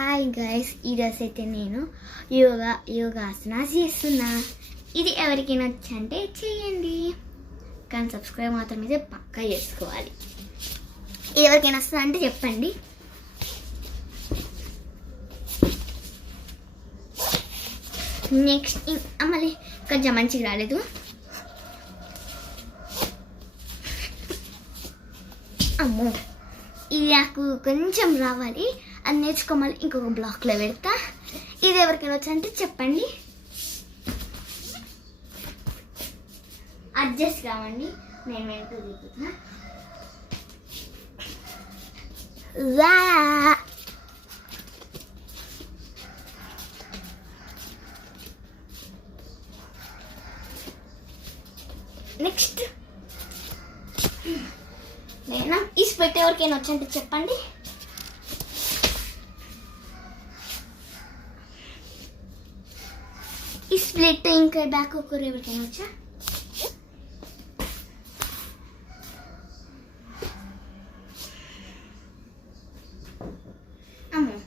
Hi guys, ఈరోజు అయితే నేను యోగాసనాస్ చేస్తున్నా. ఇది ఎవరికైనా వచ్చంటే చేయండి, కానీ సబ్స్క్రైబ్ మాత్రం అయితే పక్కా చేసుకోవాలి. ఇది ఎవరికైనా వస్తుందా అంటే చెప్పండి. నెక్స్ట్ మళ్ళీ కొంచెం మంచిగా రాలేదు. అమ్మో, ఇది నాకు కొంచెం రావాలి, అది నేర్చుకోమని ఇంకొక బ్లాక్లో పెడతా. ఇది ఎవరికైనా వచ్చంటే చెప్పండి. అడ్జస్ట్ కావండి, నేను వెంటూ తిప్పుతా. నెక్స్ట్ నేను ఈ స్ప్లిట్ ఎవరికైనా వచ్చంటే చెప్పండి. ఈ స్ప్లిట్ ఇంకా బ్యాక్ ఒకరు ఎవరికైనా వచ్చా? అమ్మో,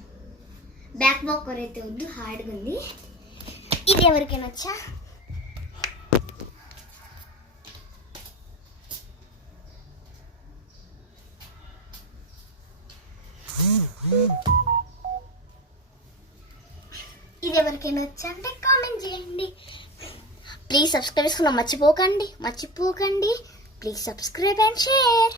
బ్యాక్ ఒకరు అయితే వద్దు, హార్డ్గా ఉంది. ఇది ఎవరికైనా వచ్చా? ఇది ఎవరికైనా వచ్చా అంటే కామెంట్ చేయండి. ప్లీజ్ సబ్స్క్రైబ్ చేసుకున్నా మర్చిపోకండి. Please subscribe and share.